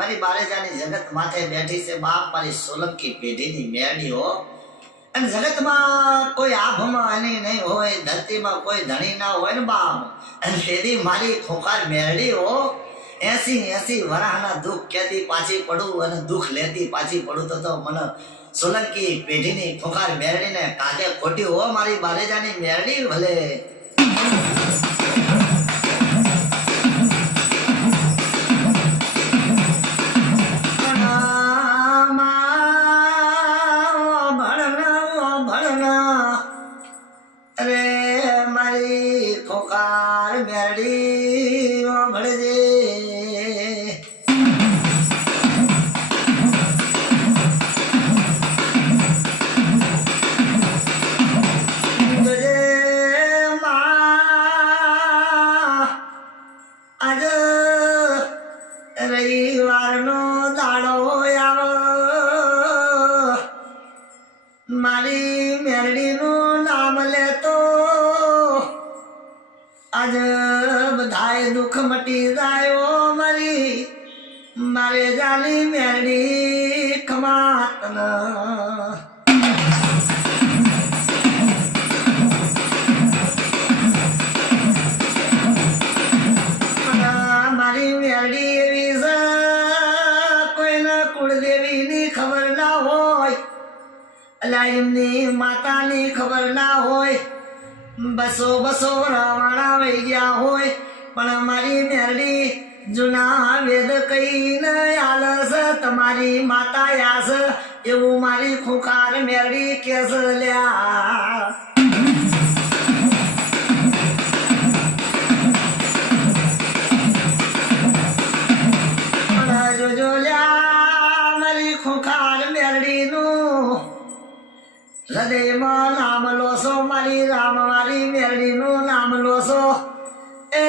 મારી બારેજાની જગત માથે બેઠી છે બાપ મારી સોલંકી પેઢીની મેળી હો અને જગતમાં કોઈ આભમાં એની નહીં હોય ધરતીમાં કોઈ ધણી ના હોય ને બાપ અને તેદી મારી ખોખાર મેળી હો 80 વરાહના દુઃખ કેદી પાછી પડું અને દુઃખ લેતી પાછી પડું તો મને સોલંકી પેઢીની ખોખાર મેળડીને કાકે ખોટી હો મારી બારેજાની મેળી ભલે ખોખાર મેરડી ભળજે આજ રવિવારનો દાડો આવો મારી મેરડીનું નામ લેતો આજ બધાય દુઃખ મટી જાય મારી મારે જાની મેરડી ખમાત મારી મેરડી એવી છે કોઈને કુળદેવીની ખબર ના હોય અલા એમની માતાની ખબર ના હોય બસો રાવણા વહી ગયા હોય પણ મારી મેરડી જૂના વેદ કહીને આલસ તમારી માતા યાસ એવું મારી ખુખાર મેરડી કેસ લ્યા જોજો લ્યા મારી ખુખાર મેરડીનું હૃદયમાં નામ લોસો મારી રામવાળી મેરડીનું નામ લોસો એ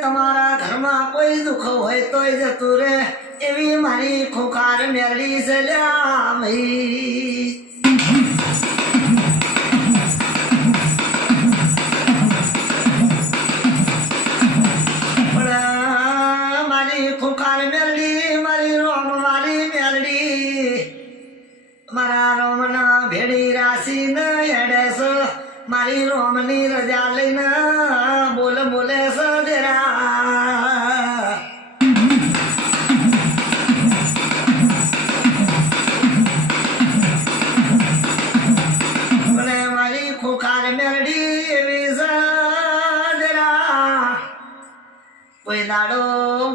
તમારા ઘરમાં કોઈ દુઃખ હોય તોય જતું રે એવી મારી ખોખાર મેરડી છે લ્યા ભાઈ મારી ખોખાર મેરડી મારી રામવાળી મેરડી મારા રોમના ભેડી રાશિ ન હેડેસ મારી રોમની રજા લઈને બોલે સદેરા મારી ખોખાર મેરડી એવી સદેરા કોઈ દાડો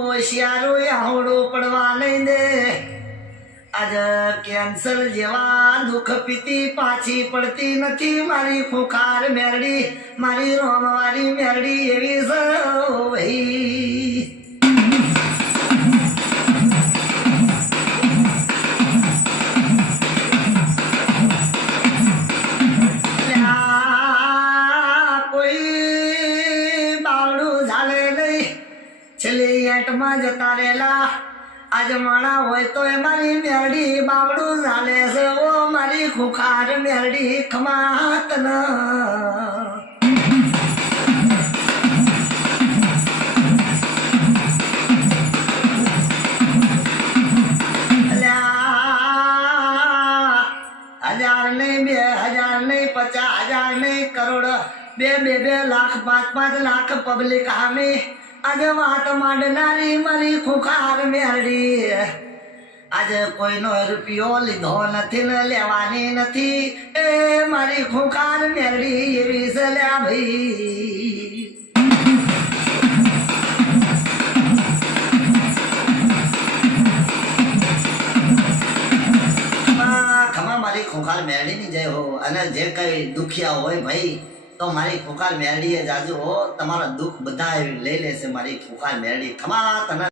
હોશિયારો આવડો પડવા નહીં દે આજ કેન્સર જેવા દુઃખ પીતી પાછી પડતી નથી મારી ખુખાર મેરડી મારી રોમવાળી મેરડી એવી ભાઈ કોઈ બાવડું ઝાલે નહીં છેલ્લી એટમાં જતા રહેલા આજ માણા હોય તો એ મારી મેરડી બાવડું ઝાલે છે ઓ મારી ખુખાર મેરડી ખમાત ન હજાર નહીં 2000 નહીં 50,000 નહીં કરોડ 2 લાખ 5 લાખ પબ્લિક હામી આજે વાત માંડનારી મારી ખુખાર મેરડી આજે કોઈનો રૂપિયો લીધો નથી ને લેવાની નથી એ મારી ખુખાર મેરડી એવી છે લ્યા ભાઈ ખમા મારી ખુખાર મેરડી ની જય હો અને જે કઈ દુખિયા હોય ભાઈ તો મારી ખુખાર મેરડીએ જાજો હો તમારા દુઃખ બધા લઈ લેશે મારી ખુખાર મેરડી ખમા તને